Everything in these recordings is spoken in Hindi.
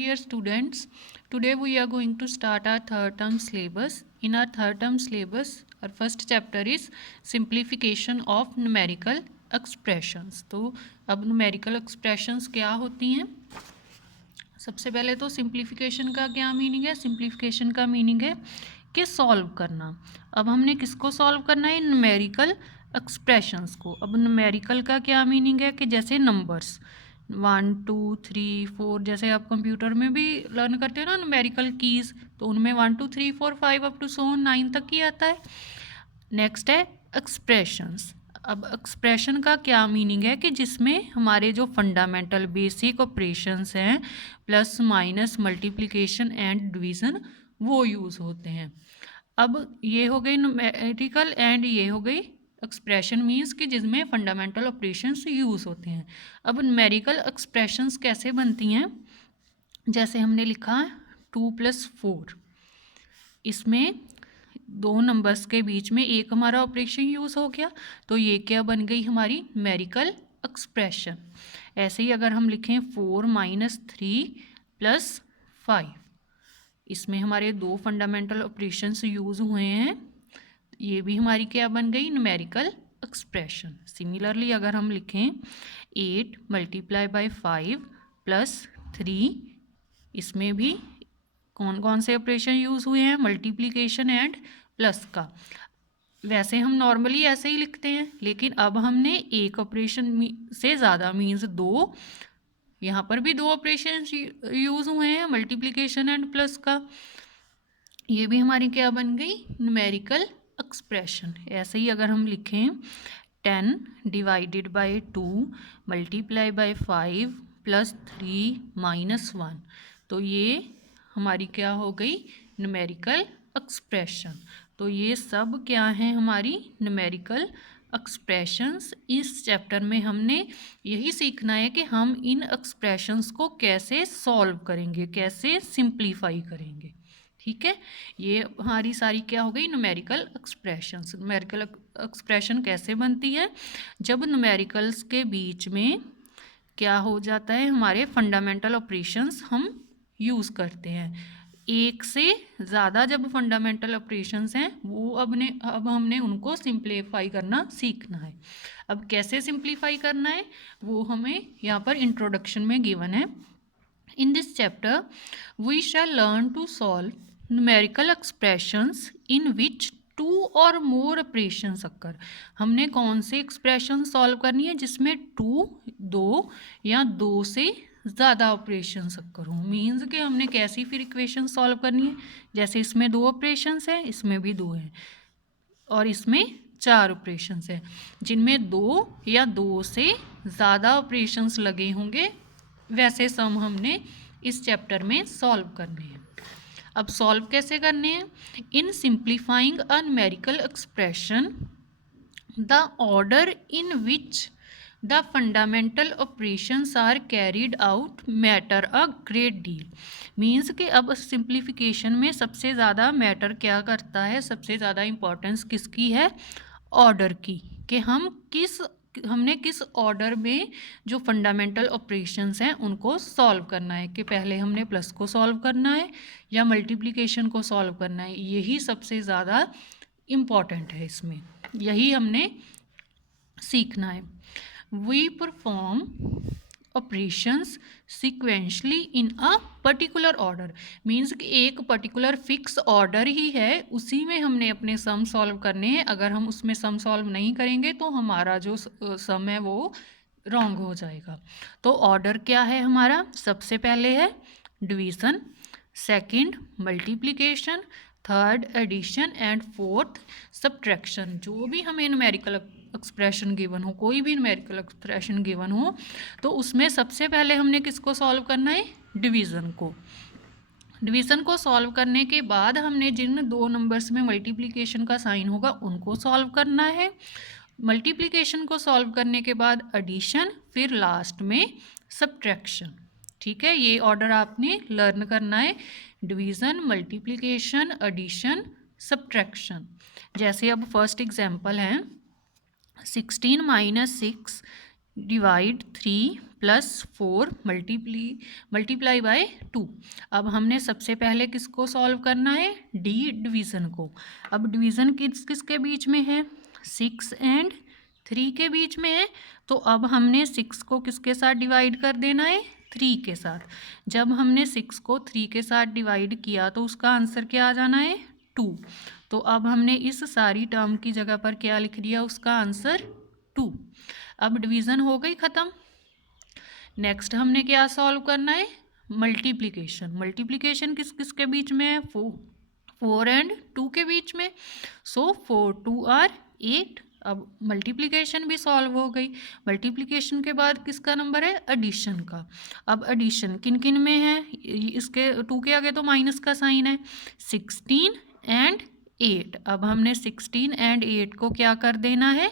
dear students. Today we are going to start our third term syllabus. In our third term syllabus, our first chapter is simplification of numerical expressions. तो अब numerical expressions क्या होती हैं? सबसे पहले तो सिंप्लीफिकेशन का क्या मीनिंग है? सिंप्लीफिकेशन का मीनिंग है कि सॉल्व करना. अब हमने किसको सॉल्व करना है? न्यूमेरिकल एक्सप्रेशंस को. अब न्यूमेरिकल का क्या मीनिंग है कि जैसे नंबर्स 1 2 3 4 जैसे आप कंप्यूटर में भी लर्न करते हो ना न्यूमेरिकल कीज़, तो उनमें 1 2 3 4 5 अप टू सो 9 तक ही आता है. नेक्स्ट है एक्सप्रेशंस. अब एक्सप्रेशन का क्या मीनिंग है कि जिसमें हमारे जो फंडामेंटल बेसिक ऑपरेशंस हैं plus minus multiplication and division वो यूज़ होते हैं. अब ये हो गई न्यूमेरिकल एंड ये हो गई एक्सप्रेशन मीन्स कि जिसमें फंडामेंटल ऑपरेशंस यूज़ होते हैं. अब न्यूमेरिकल एक्सप्रेशंस कैसे बनती हैं? जैसे हमने लिखा 2 + 4, इसमें दो नंबर्स के बीच में एक हमारा ऑपरेशन यूज़ हो गया, तो ये क्या बन गई हमारी न्यूमेरिकल एक्सप्रेशन. ऐसे ही अगर हम लिखें 4 - 3 + 5, इसमें हमारे दो फंडामेंटल ऑपरेशंस यूज़ हुए हैं, ये भी हमारी क्या बन गई? Numerical expression. सिमिलरली अगर हम लिखें 8 × 5 + 3, इसमें भी कौन कौन से ऑपरेशन यूज़ हुए हैं? मल्टीप्लिकेशन एंड प्लस का. वैसे हम नॉर्मली ऐसे ही लिखते हैं, लेकिन अब हमने एक ऑपरेशन से ज़्यादा मीन्स दो, यहाँ पर भी दो ऑपरेशन यूज़ हुए हैं मल्टीप्लिकेशन एंड प्लस का. ये भी हमारी क्या बन गई? Numerical expression. ऐसे ही अगर हम लिखें 10 ÷ 2 × 5 + 3 - 1, तो ये हमारी क्या हो गई? Numerical expression. तो ये सब क्या हैं? हमारी न्यूमेरिकल एक्सप्रेशंस. इस चैप्टर में हमने यही सीखना है कि हम इन एक्सप्रेशंस को कैसे सॉल्व करेंगे, कैसे सिंप्लीफाई करेंगे. ठीक है, ये हमारी सारी क्या हो गई? Numerical expressions. न्यूमेरिकल एक्सप्रेशन कैसे बनती है? जब न्यूमेरिकल्स के बीच में क्या हो जाता है? हमारे फंडामेंटल ऑपरेशंस हम यूज़ करते हैं. एक से ज़्यादा जब फंडामेंटल ऑपरेशंस हैं वो अब हमने उनको सिंप्लीफाई करना सीखना है. अब कैसे सिंप्लीफाई करना है वो हमें यहाँ पर इंट्रोडक्शन में गिवन है. In this chapter, we shall learn to solve numerical expressions in which two or more operations occur. हमने कौन से एक्सप्रेशन सॉल्व करनी है जिसमें दो या दो से ज़्यादा ऑपरेशंस अक्कर हों. मीन्स कि हमने कैसी फिर इक्वेशन सॉल्व करनी है? जैसे इसमें दो ऑपरेशंस हैं, इसमें भी दो हैं, और इसमें 4 ऑपरेशंस हैं, जिनमें दो या दो से ज़्यादा ऑपरेशंस लगे होंगे. वैसे सम हमने इस चैप्टर में सॉल्व करने हैं. अब सॉल्व कैसे करने हैं? In simplifying a numerical expression the order in which the fundamental operations are carried out matter a great deal. Means कि अब सिंप्लीफिकेशन में सबसे ज़्यादा मैटर क्या करता है? सबसे ज़्यादा इम्पोर्टेंस किसकी है? ऑर्डर की. कि हमने किस ऑर्डर में जो फंडामेंटल ऑपरेशंस हैं उनको सॉल्व करना है, कि पहले हमने प्लस को सॉल्व करना है या मल्टीप्लिकेशन को सॉल्व करना है. यही सबसे ज़्यादा इम्पॉर्टेंट है, इसमें यही हमने सीखना है. We perform operations sequentially in a particular order. Means कि एक पर्टिकुलर फिक्स ऑर्डर ही है, उसी में हमने अपने सम सॉल्व करने हैं. अगर हम उसमें सम सॉल्व नहीं करेंगे तो हमारा जो सम है वो रॉन्ग हो जाएगा. तो ऑर्डर क्या है हमारा? सबसे पहले है division, second multiplication, third edition and fourth subtraction. जो भी हमें न्यूमेरिकल एक्सप्रेशन गिवन हो, कोई भी न्यूमेरिकल एक्सप्रेशन गिवन हो, तो उसमें सबसे पहले हमने किसको सॉल्व करना है? डिवीज़न को. डिवीज़न को सॉल्व करने के बाद हमने जिन दो नंबर्स में मल्टीप्लिकेशन का साइन होगा उनको सॉल्व करना है. मल्टीप्लिकेशन को सॉल्व करने के बाद एडिशन, फिर लास्ट में सब्ट्रैक्शन. ठीक है, ये ऑर्डर आपने लर्न करना है. Division, multiplication, addition, subtraction. जैसे अब फर्स्ट एग्जांपल है 16 - 6 / 3 +4 मल्टीप्लाई बाय 2। अब हमने सबसे पहले किसको सॉल्व करना है, डी डिवीज़न को। अब डिवीज़न किसके बीच में है, 6 एंड 3 के बीच में है। तो अब हमने 6 को किसके साथ डिवाइड कर देना है, 3 के साथ। जब हमने 6 को 3 के साथ डिवाइड किया तो उसका आंसर क्या आ जाना है, 2। तो अब हमने इस सारी टर्म की जगह पर क्या लिख दिया, उसका आंसर 2। अब डिवीज़न हो गई ख़त्म। नेक्स्ट हमने क्या सॉल्व करना है, मल्टीप्लिकेशन। मल्टीप्लिकेशन किस किस के बीच में है, 4 एंड 2 के बीच में। सो 4 2 आर 8। अब मल्टीप्लिकेशन भी सॉल्व हो गई। मल्टीप्लिकेशन के बाद किसका नंबर है, एडिशन का। अब एडिशन किन किन में है, इसके 2 के आगे तो माइनस का साइन है, 16 एंड 8। अब हमने 16 एंड 8 को क्या कर देना है,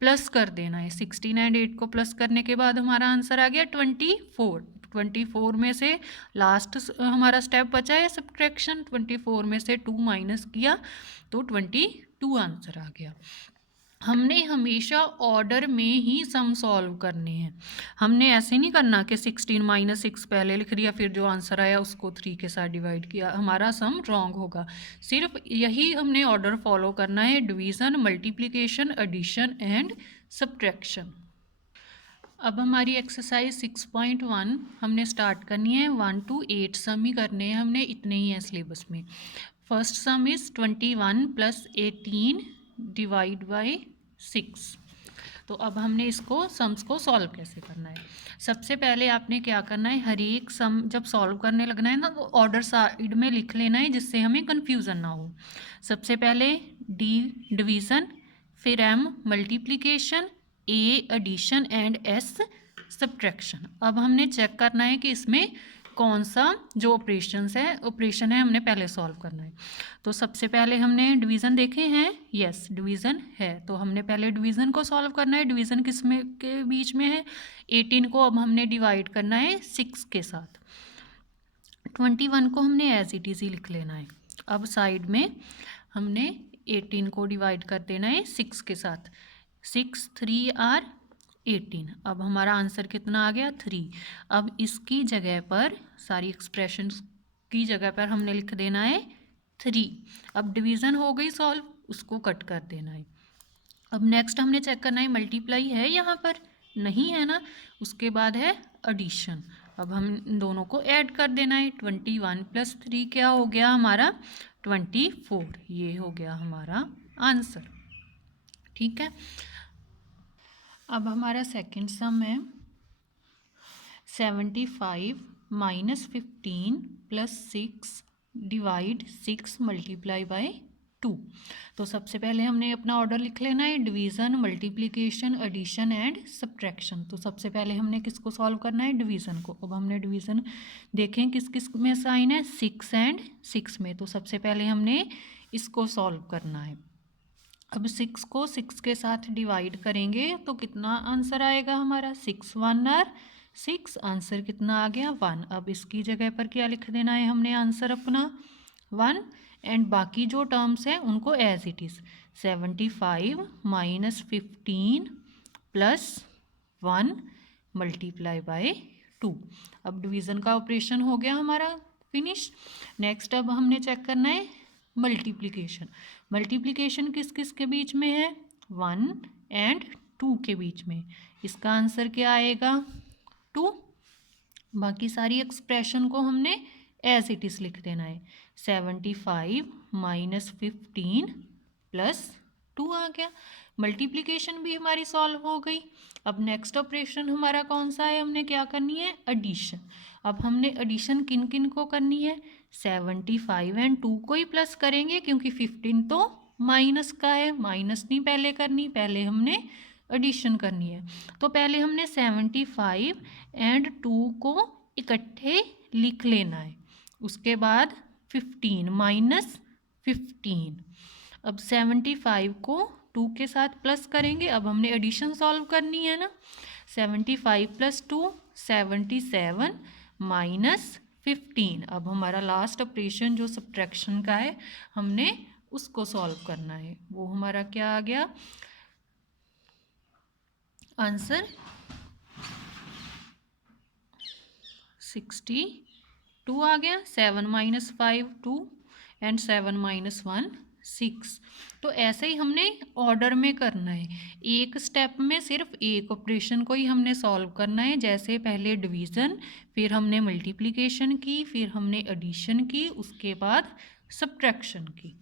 प्लस कर देना है। 16 एंड 8 को प्लस करने के बाद हमारा आंसर आ गया 24। 24 में से लास्ट हमारा स्टेप बचा है सब्ट्रैक्शन। 24 में से 2 माइनस किया तो 22 आंसर आ गया। हमने हमेशा ऑर्डर में ही सम सॉल्व करने हैं। हमने ऐसे नहीं करना कि 16 - 6 पहले लिख दिया फिर जो आंसर आया उसको 3 के साथ डिवाइड किया, हमारा सम रॉन्ग होगा। सिर्फ यही हमने ऑर्डर फॉलो करना है, division, multiplication, addition and subtraction. अब हमारी एक्सरसाइज 6.1 हमने स्टार्ट करनी है। 1 to 8 सम ही करने हैं हमने, इतने ही हैं सिलेबस में। First some is 21 + 18 divide by 6। तो अब हमने इसको सम्स को सॉल्व कैसे करना है। सबसे पहले आपने क्या करना है, हर एक सम जब सॉल्व करने लगना है ना तो ऑर्डर साइड में लिख लेना है जिससे हमें कन्फ्यूज़न ना हो। सबसे पहले डी डिवीज़न, फिर M multiplication, A addition and S subtraction. अब हमने चेक करना है कि इसमें कौन सा जो ऑपरेशन है हमने पहले सॉल्व करना है। तो सबसे पहले हमने डिवीज़न देखे हैं, यस डिवीज़न है, तो हमने पहले डिवीज़न को सॉल्व करना है। डिवीज़न किस में के बीच में है, 18 को अब हमने डिवाइड करना है 6 के साथ। 21 को हमने एज इट इज़ ही लिख लेना है। अब साइड में हमने 18 को डिवाइड कर देना है 6 के साथ। 6 3 आर 18। अब हमारा आंसर कितना आ गया, 3। अब इसकी जगह पर सारी एक्सप्रेशंस की जगह पर हमने लिख देना है 3। अब डिवीज़न हो गई सॉल्व, उसको कट कर देना है। अब नेक्स्ट हमने चेक करना है मल्टीप्लाई है यहाँ पर, नहीं है ना। उसके बाद है एडिशन। अब हम दोनों को ऐड कर देना है। 21 + 3 क्या हो गया हमारा, 24। ये हो गया हमारा आंसर, ठीक है। अब हमारा सेकंड सम है 75 - 15 + 6 डिवाइड 6 मल्टीप्लाई बाय 2। तो सबसे पहले हमने अपना ऑर्डर लिख लेना है, division, multiplication, addition and subtraction. तो सबसे पहले हमने किसको सॉल्व करना है, डिवीज़न को। अब हमने डिवीज़न देखें किस किस में साइन है, 6 एंड 6 में। तो सबसे पहले हमने इसको सॉल्व करना है। अब 6 को 6 के साथ डिवाइड करेंगे तो कितना आंसर आएगा हमारा, 6 1 आर 6। आंसर कितना आ गया, 1। अब इसकी जगह पर क्या लिख देना है हमने, आंसर अपना 1। एंड बाकी जो टर्म्स हैं उनको as it is. 75 - 15 + 1 multiply by 2। अब डिवीज़न का ऑपरेशन हो गया हमारा फिनिश। नेक्स्ट अब हमने चेक करना है मल्टीप्लिकेशन। मल्टीप्लिकेशन किस किस के बीच में है, 1 एंड 2 के बीच में। इसका आंसर क्या आएगा, 2। बाकी सारी एक्सप्रेशन को हमने एज इट इज़ लिख देना है। 75 - 15 + 2 आ गया। मल्टीप्लिकेशन भी हमारी सॉल्व हो गई। अब नेक्स्ट ऑपरेशन हमारा कौन सा है, हमने क्या करनी है, एडिशन। अब हमने एडिशन किन किन को करनी है, 75 एंड 2 को ही प्लस करेंगे क्योंकि 15 तो माइनस का है। माइनस नहीं पहले करनी, पहले हमने एडिशन करनी है। तो पहले हमने 75 एंड 2 को इकट्ठे लिख लेना है। उसके बाद 15 - 15। अब 75 को 2 के साथ प्लस करेंगे। अब हमने एडिशन सॉल्व करनी है ना। 75 + 2 77 - 15। अब हमारा लास्ट ऑपरेशन जो सब्ट्रैक्शन का है हमने उसको सॉल्व करना है। वो हमारा क्या आ गया, आंसर 62 आ गया, 7 माइनस 5 2 एंड 7 माइनस 1 6। तो ऐसे ही हमने ऑर्डर में करना है, एक स्टेप में सिर्फ एक ऑपरेशन को ही हमने सॉल्व करना है। जैसे पहले डिवीज़न, फिर हमने मल्टीप्लिकेशन की, फिर हमने एडिशन की, उसके बाद सब्ट्रैक्शन की।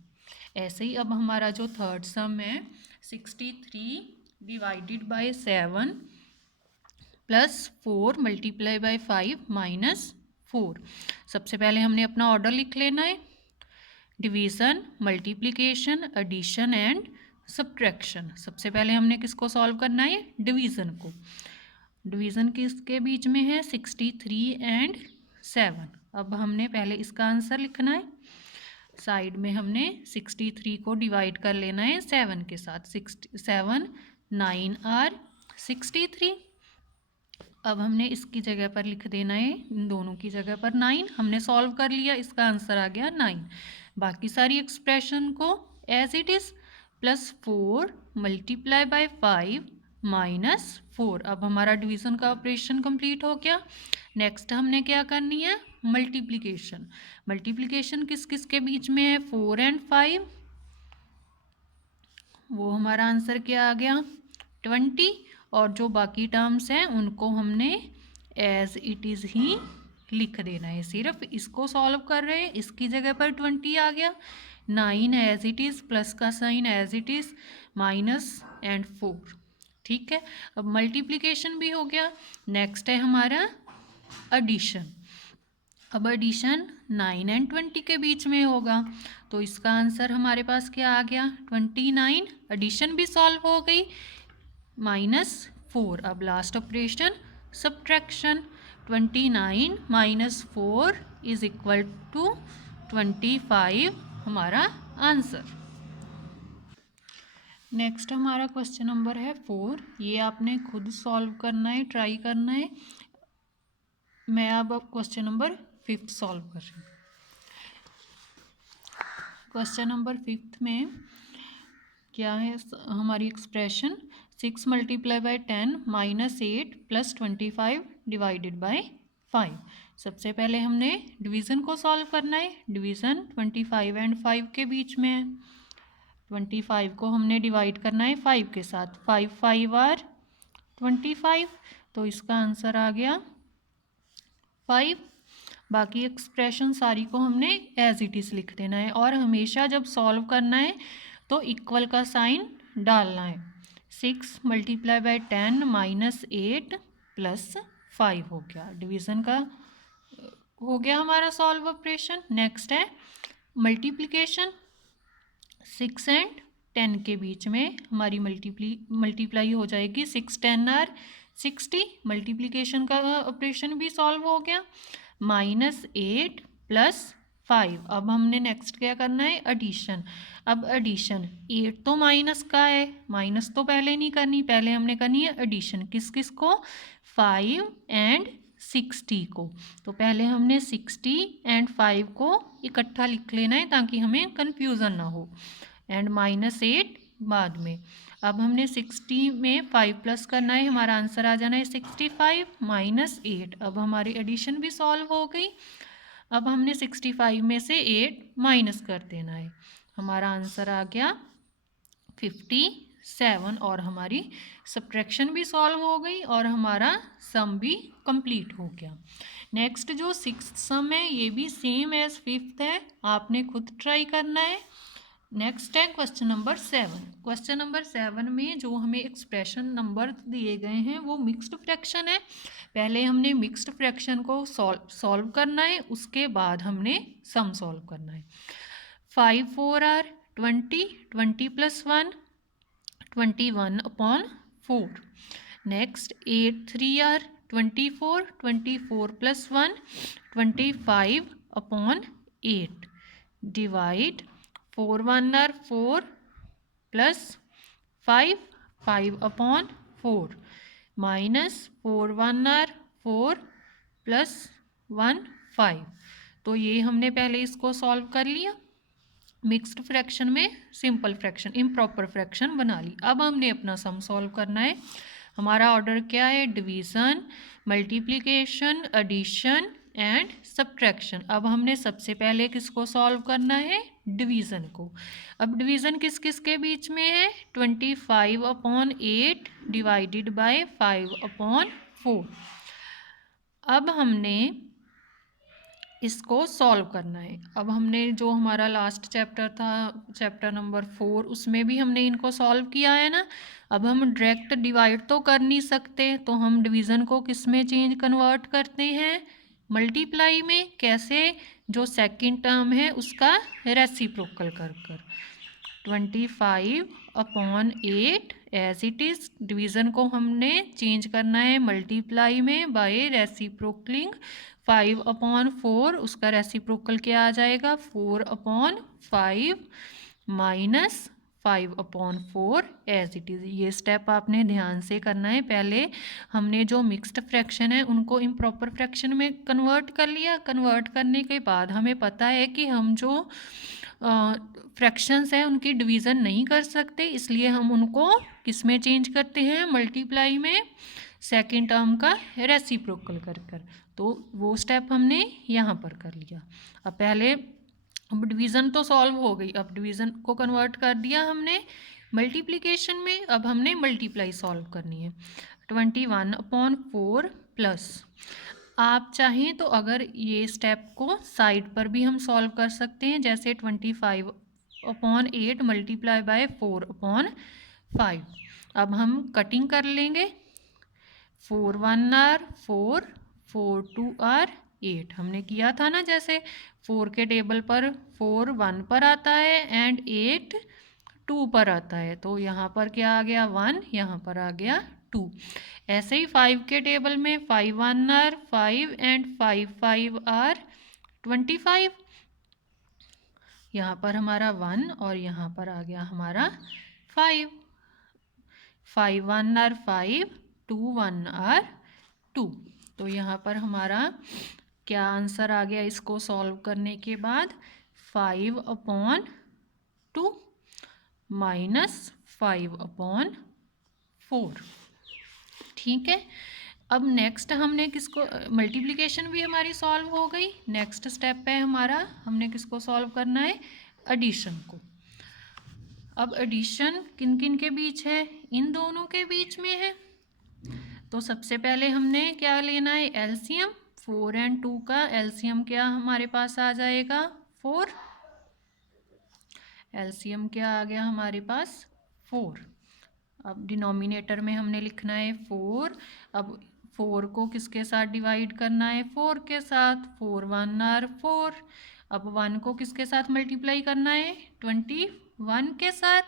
ऐसे ही अब हमारा जो थर्ड सम है 63 divided by 7 plus 4 multiply by 5 minus 4। सबसे पहले हमने अपना ऑर्डर लिख लेना है, division, multiplication, addition and subtraction. सबसे पहले हमने किसको सॉल्व करना है, डिवीज़न को। डिवीज़न किसके बीच में है, 63 एंड 7। अब हमने पहले इसका आंसर लिखना है, साइड में हमने 63 को डिवाइड कर लेना है 7 के साथ। 7 9 आर 63। अब हमने इसकी जगह पर लिख देना है, इन दोनों की जगह पर 9। हमने सॉल्व कर लिया, इसका आंसर आ गया 9। बाकी सारी एक्सप्रेशन को as it is, plus 4 multiply by 5 minus 4। अब हमारा डिवीज़न का ऑपरेशन कंप्लीट हो गया। नेक्स्ट हमने क्या करनी है, मल्टीप्लिकेशन। मल्टीप्लिकेशन किस किस के बीच में है, 4 एंड 5। वो हमारा आंसर क्या आ गया, 20। और जो बाकी टर्म्स हैं उनको हमने एज इट इज़ ही लिख देना है। सिर्फ इसको सॉल्व कर रहे हैं, इसकी जगह पर 20 आ गया, 9 एज इट इज़, प्लस का sign as it is, minus and 4। ठीक है, अब मल्टीप्लिकेशन भी हो गया। नेक्स्ट है हमारा एडिशन। अब एडिशन 9 एंड 20 के बीच में होगा, तो इसका आंसर हमारे पास क्या आ गया, 29। एडिशन भी सॉल्व हो गई, माइनस 4। अब last operation subtraction, 29 minus 4 is equal to 25 हमारा आंसर। नेक्स्ट हमारा क्वेश्चन नंबर है 4। ये आपने खुद सॉल्व करना है, ट्राई करना है। मैं अब क्वेश्चन नंबर 5 सॉल्व कर रही हूँ। क्वेश्चन नंबर 5 में क्या है हमारी expression, 6 multiply by 10 minus 8 plus 25 divided by 5। सबसे पहले हमने डिवीज़न को सॉल्व करना है। डिवीज़न 25 एंड 5 के बीच में है। 25 को हमने डिवाइड करना है 5 के साथ। 5 5 आर 25, तो इसका आंसर आ गया 5। बाकी एक्सप्रेशन सारी को हमने एज इट इज़ लिख देना है, और हमेशा जब सॉल्व करना है तो इक्वल का साइन डालना है। 6 मल्टीप्लाई बाय 10 माइनस 8 प्लस 5 हो गया, डिवीज़न का हो गया हमारा सॉल्व ऑपरेशन। नेक्स्ट है मल्टीप्लिकेशन। 6 एंड 10 के बीच में हमारी मल्टीप्लाई हो जाएगी, 6 10 आर 60। मल्टीप्लिकेशन का ऑपरेशन भी सॉल्व हो गया, माइनस 8 प्लस 5। अब हमने नेक्स्ट क्या करना है, एडिशन। अब एडिशन 8 तो माइनस का है, माइनस तो पहले नहीं करनी, पहले हमने करनी है एडिशन। किस किस को, 5 एंड 60 को। तो पहले हमने 60 एंड 5 को इकट्ठा लिख लेना है ताकि हमें कन्फ्यूज़न ना हो, एंड माइनस 8 बाद में। अब हमने 60 में 5 प्लस करना है, हमारा आंसर आ जाना है 65 माइनस 8। अब हमारी एडिशन भी सॉल्व हो गई। अब हमने 65 में से 8 माइनस कर देना है, हमारा आंसर आ गया 57। और हमारी सब्ट्रैक्शन भी सॉल्व हो गई और हमारा सम भी कंप्लीट हो गया। नेक्स्ट जो 6th सम है ये भी सेम एज 5th है, आपने खुद ट्राई करना है। नेक्स्ट है क्वेश्चन नंबर 7। क्वेश्चन नंबर 7 में जो हमें एक्सप्रेशन नंबर दिए गए हैं वो मिक्स्ड फ्रैक्शन है। पहले हमने मिक्स्ड फ्रैक्शन को सॉल्व करना है, उसके बाद हमने सम सॉल्व करना है। 5 4 आर 20, 20 प्लस 1 21 अपॉन 4। नेक्स्ट 8 3 are 24, 24 plus 1 25 upon 8। Divide 4 1 are 4 plus 5 5 upon 4 minus 4 1 are 4 plus 1 5। तो ये हमने पहले इसको सॉल्व कर लिया, मिक्स्ड फ्रैक्शन में सिंपल फ्रैक्शन, इम्प्रॉपर फ्रैक्शन बना ली। अब हमने अपना सम सॉल्व करना है। हमारा ऑर्डर क्या है, division, multiplication, addition and subtraction. अब हमने सबसे पहले किसको सॉल्व करना है, डिवीज़न को। अब डिवीज़न किस किस के बीच में है, 25/8 डिवाइडेड बाय 5/4। अब हमने इसको सॉल्व करना है। अब हमने जो हमारा लास्ट चैप्टर था, चैप्टर नंबर 4, उसमें भी हमने इनको सॉल्व किया है ना। अब हम डायरेक्ट डिवाइड तो कर नहीं सकते, तो हम डिवीज़न को किस में चेंज कन्वर्ट करते हैं, मल्टीप्लाई में। कैसे, जो सेकंड टर्म है उसका रेसिप्रोकल कर कर। 25/8 एज इट इज़, डिवीज़न को हमने चेंज करना है मल्टीप्लाई में बाय रेसिप्रोकलिंग 5/4। उसका रेसिप्रोकल क्या आ जाएगा, 4/5 माइनस 5/4 एज इट इज़। ये स्टेप आपने ध्यान से करना है। पहले हमने जो मिक्स्ड फ्रैक्शन है उनको इम्प्रॉपर फ्रैक्शन में कन्वर्ट कर लिया। कन्वर्ट करने के बाद हमें पता है कि हम जो फ्रैक्शंस हैं उनकी डिवीज़न नहीं कर सकते, इसलिए हम उनको किस में चेंज करते हैं, मल्टीप्लाई में, सेकेंड टर्म का रेसिप्रोकल कर कर। तो वो स्टेप हमने यहाँ पर कर लिया। अब पहले, अब डिवीज़न तो सॉल्व हो गई, अब डिवीज़न को कन्वर्ट कर दिया हमने मल्टीप्लिकेशन में। अब हमने मल्टीप्लाई सॉल्व करनी है। 21/4 प्लस, आप चाहें तो अगर ये स्टेप को साइड पर भी हम सॉल्व कर सकते हैं, जैसे 25/8 मल्टीप्लाई बाय 4/5। अब हम कटिंग कर लेंगे। 4 1 आर 4, 4 2 आर 8। हमने किया था ना, जैसे 4 के टेबल पर 4 1 पर आता है एंड 8 2 पर आता है, तो यहाँ पर क्या आ गया, 1, यहाँ पर आ गया 2। ऐसे ही 5 के टेबल में 5 1 आर 5 एंड 5 5 आर 25। यहाँ पर हमारा 1 और यहाँ पर आ गया हमारा 5। 5 1 आर 5, 2 1 आर 2। तो यहाँ पर हमारा क्या आंसर आ गया इसको सॉल्व करने के बाद, 5/2 माइनस 5/4। ठीक है। अब नेक्स्ट हमने किसको, मल्टीप्लिकेशन भी हमारी सॉल्व हो गई। नेक्स्ट स्टेप है हमारा, हमने किसको सॉल्व करना है, एडिशन को। अब एडिशन किन किन के बीच है, इन दोनों के बीच में है। तो सबसे पहले हमने क्या लेना है, एलसीएम। 4 और 2 का एलसीएम क्या हमारे पास आ जाएगा, 4। एलसीएम क्या आ गया हमारे पास, 4। अब डिनोमिनेटर में हमने लिखना है 4। अब 4 को किसके साथ डिवाइड करना है, 4 के साथ। 4 1 आर 4। अब 1 को किसके साथ मल्टीप्लाई करना है, 21 के साथ।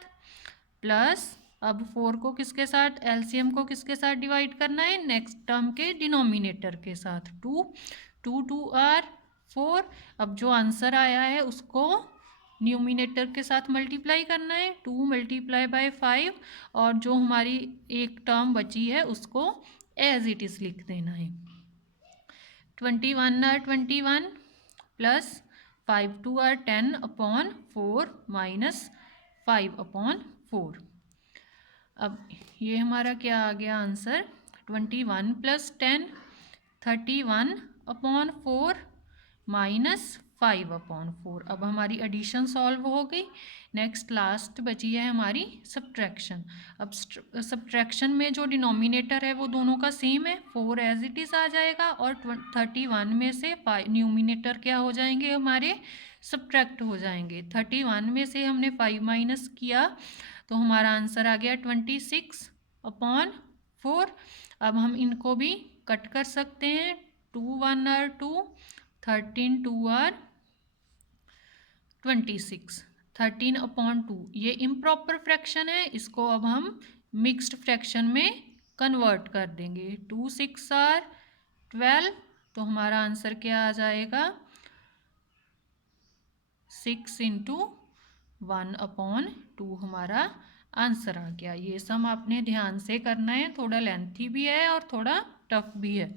प्लस अब 4 को किसके साथ, एलसीएम को किसके साथ डिवाइड करना है, नेक्स्ट टर्म के डिनोमिनेटर के साथ, 2। 2 2 आर 4। अब जो आंसर आया है उसको न्यूमिनेटर के साथ मल्टीप्लाई करना है, 2 मल्टीप्लाई बाय 5। और जो हमारी एक टर्म बची है उसको एज इट इज़ लिख देना है। 21 आर 21 प्लस 5 2 आर 10/4 माइनस 5/4। अब ये हमारा क्या आ गया आंसर, 21 + 10 31/4 माइनस 5/4। अब हमारी एडिशन सॉल्व हो गई। नेक्स्ट लास्ट बची है हमारी सब्ट्रैक्शन। अब सब्ट्रैक्शन में जो डिनोमिनेटर है वो दोनों का सेम है, 4 एज इट इज़ आ जाएगा, और 31 में से न्यूमिनेटर क्या हो जाएंगे हमारे, सब्ट्रैक्ट हो जाएंगे। 31 में से हमने 5 माइनस किया तो हमारा आंसर आ गया 26/4। अब हम इनको भी कट कर सकते हैं, 2 1 आर 2, 13 2 आर 26, 13/2। ये इम्प्रॉपर फ्रैक्शन है, इसको अब हम मिक्स्ड फ्रैक्शन में कन्वर्ट कर देंगे। 2 6 आर 12। तो हमारा आंसर क्या आ जाएगा, 6 × 1/2 हमारा आंसर आ गया। ये सम आपने ध्यान से करना है, थोड़ा लेंथी भी है और थोड़ा टफ भी है।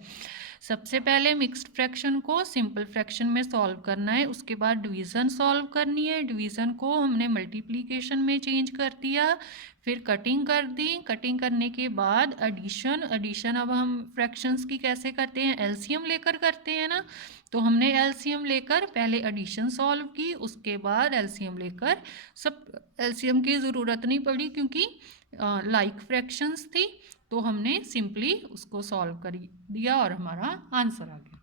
सबसे पहले मिक्स्ड फ्रैक्शन को सिंपल फ्रैक्शन में सॉल्व करना है, उसके बाद डिवीज़न सॉल्व करनी है। डिवीज़न को हमने मल्टीप्लिकेशन में चेंज कर दिया, फिर कटिंग कर दी। कटिंग करने के बाद एडिशन। एडिशन अब हम फ्रैक्शंस की कैसे करते हैं, एलसीएम लेकर करते हैं ना। तो हमने एलसीएम लेकर पहले एडिशन सॉल्व की, उसके बाद एलसीएम लेकर, सब एलसीएम की ज़रूरत नहीं पड़ी क्योंकि लाइक फ्रैक्शंस थी, तो हमने सिंपली उसको सॉल्व कर दिया और हमारा आंसर आ गया।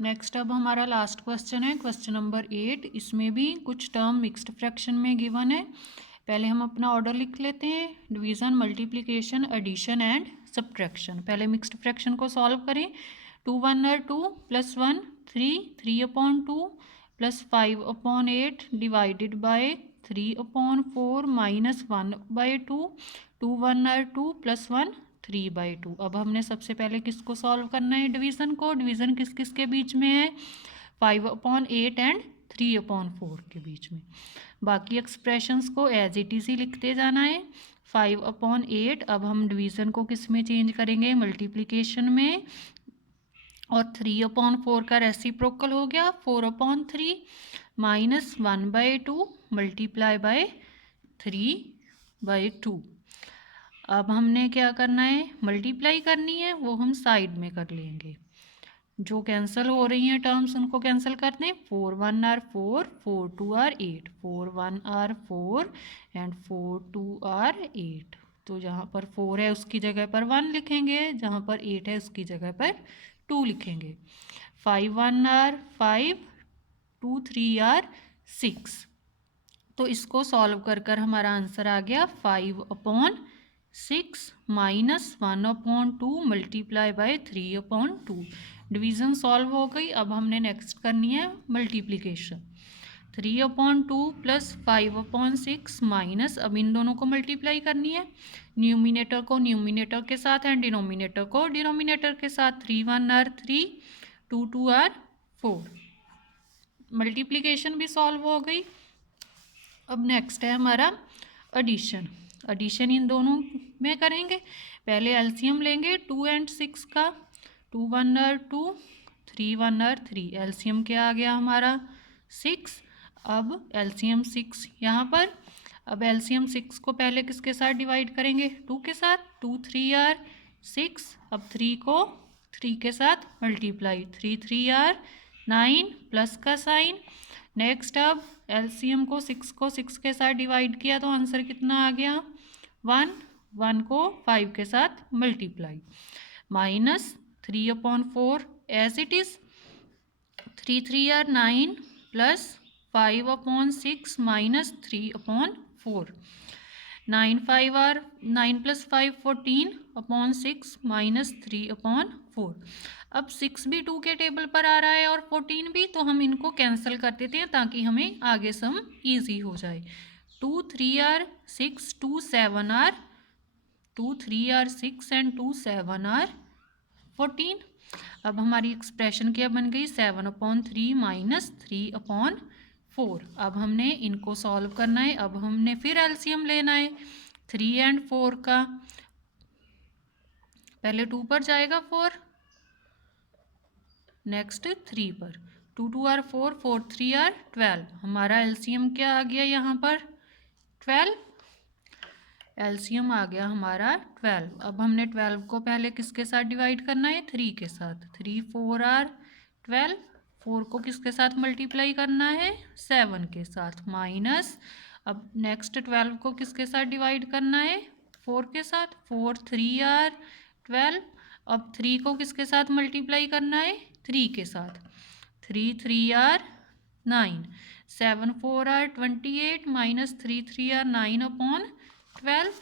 नेक्स्ट अब हमारा लास्ट क्वेश्चन है, क्वेश्चन नंबर 8। इसमें भी कुछ टर्म मिक्स्ड फ्रैक्शन में गिवन है। पहले हम अपना ऑर्डर लिख लेते हैं, division, multiplication, addition and subtraction. पहले मिक्स्ड फ्रैक्शन को सॉल्व करें। 2 1 are 2 + 1 3 3/2 + 5/8 डिवाइडेड बाय 3/4 -1/2 2 1 are 2 + 1 3/2। अब हमने सबसे पहले किसको सॉल्व करना है, डिवीज़न को। डिवीज़न किस किस के बीच में है, 5/8 एंड 3/4 के बीच में। बाकी एक्सप्रेशंस को एज इट इज़ ही लिखते जाना है। 5/8 अब हम डिवीज़न को किस में चेंज करेंगे, मल्टीप्लिकेशन में, और 3/4 का रेसिप्रोकल हो गया 4/3 -1/2 मल्टीप्लाई बाय 3/2। अब हमने क्या करना है, मल्टीप्लाई करनी है, वो हम साइड में कर लेंगे। जो कैंसिल हो रही हैं टर्म्स उनको कैंसिल करते हैं। 4 1 are 4 4 2 are 8 4 1 are 4 and 4 2 are 8। तो जहाँ पर 4 है उसकी जगह पर 1 लिखेंगे, जहाँ पर 8 है उसकी जगह पर 2 लिखेंगे। 5 1 are 5 2 3 are 6। तो इसको सॉल्व कर कर हमारा आंसर आ गया 5/6 -1/2 मल्टीप्लाई बाय 3/2। डिवीज़न सॉल्व हो गई। अब हमने नेक्स्ट करनी है मल्टीप्लिकेशन। 3/2 + 5/6 माइनस, अब इन दोनों को मल्टीप्लाई करनी है, न्यूमिनेटर को न्यूमिनेटर के साथ एंड डिनोमिनेटर को डिनोमिनेटर के साथ। 3 1 are 3 2 2 are 4। मल्टीप्लिकेशन भी सॉल्व हो गई। अब नेक्स्ट है हमारा एडिशन। एडिशन इन दोनों में करेंगे। पहले एलसीएम लेंगे 2 and 6 का। 2 1 are 2 3 1 are 3। एलसीएम क्या आ गया हमारा 6। अब एलसीएम 6 यहाँ पर। अब एलसीएम 6 को पहले किसके साथ डिवाइड करेंगे, 2 के साथ। 2 3 are 6। अब 3 को 3 के साथ मल्टीप्लाई, 3 3 are 9 प्लस का साइन। नेक्स्ट अब एलसीएम को 6 के साथ डिवाइड किया तो आंसर कितना आ गया 1। 1 को 5 के साथ multiply, minus 3/4 as it is. 3 3 are 9 plus 5/6 minus 3/4। 9 5 are 9 + 5 14/6 minus 3/4। अब 6 भी 2 के टेबल पर आ रहा है और 14 भी, तो हम इनको कैंसिल कर देते हैं ताकि हमें आगे सम ईजी हो जाए। 2 3 are 6 2 7 are 2 3 are 6 and 2 7 are 14। अब हमारी एक्सप्रेशन क्या बन गई, 7/3 माइनस 3/4। अब हमने इनको सॉल्व करना है। अब हमने फिर एलसीएम लेना है 3 and 4 का। पहले 2 पर जाएगा 4, नेक्स्ट 3 पर। 2 2 are 4 4 3 are 12। हमारा एलसीएम क्या आ गया यहाँ पर 12। एलसीएम आ गया हमारा 12। अब हमने 12 को पहले किसके साथ डिवाइड करना है, 3 के साथ। 3 4 are 12। 4 को किसके साथ मल्टीप्लाई करना है, 7 के साथ, माइनस। अब नेक्स्ट 12 को किसके साथ डिवाइड करना है, 4 के साथ। 4 3 are 12। अब 3 को किसके साथ मल्टीप्लाई करना है, 3 के साथ। 3 3 are 9। 7 4 are 28 minus 3 3 are 9/12।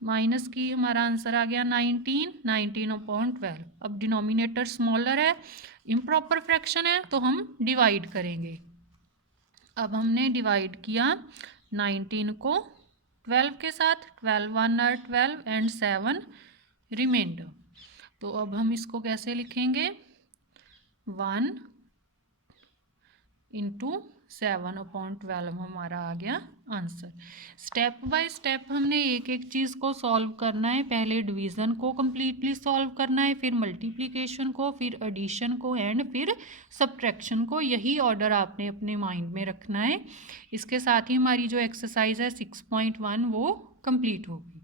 Minus की हमारा आंसर आ गया 19/12। अब डिनोमिनेटर स्मॉलर है, इम्प्रॉपर फ्रैक्शन है, तो हम डिवाइड करेंगे। अब हमने डिवाइड किया 19 को 12 के साथ। 12 1 are 12 एंड 7 रिमाइंडर। तो अब हम इसको कैसे लिखेंगे, 1 × 7/12 हमारा आ गया आंसर। स्टेप बाय स्टेप हमने एक एक चीज़ को सॉल्व करना है। पहले डिवीज़न को कम्प्लीटली सॉल्व करना है, फिर मल्टीप्लिकेशन को, फिर एडिशन को एंड फिर सब्ट्रैक्शन को। यही ऑर्डर आपने अपने माइंड में रखना है। इसके साथ ही हमारी जो एक्सरसाइज है 6.1 वो कंप्लीट होगी।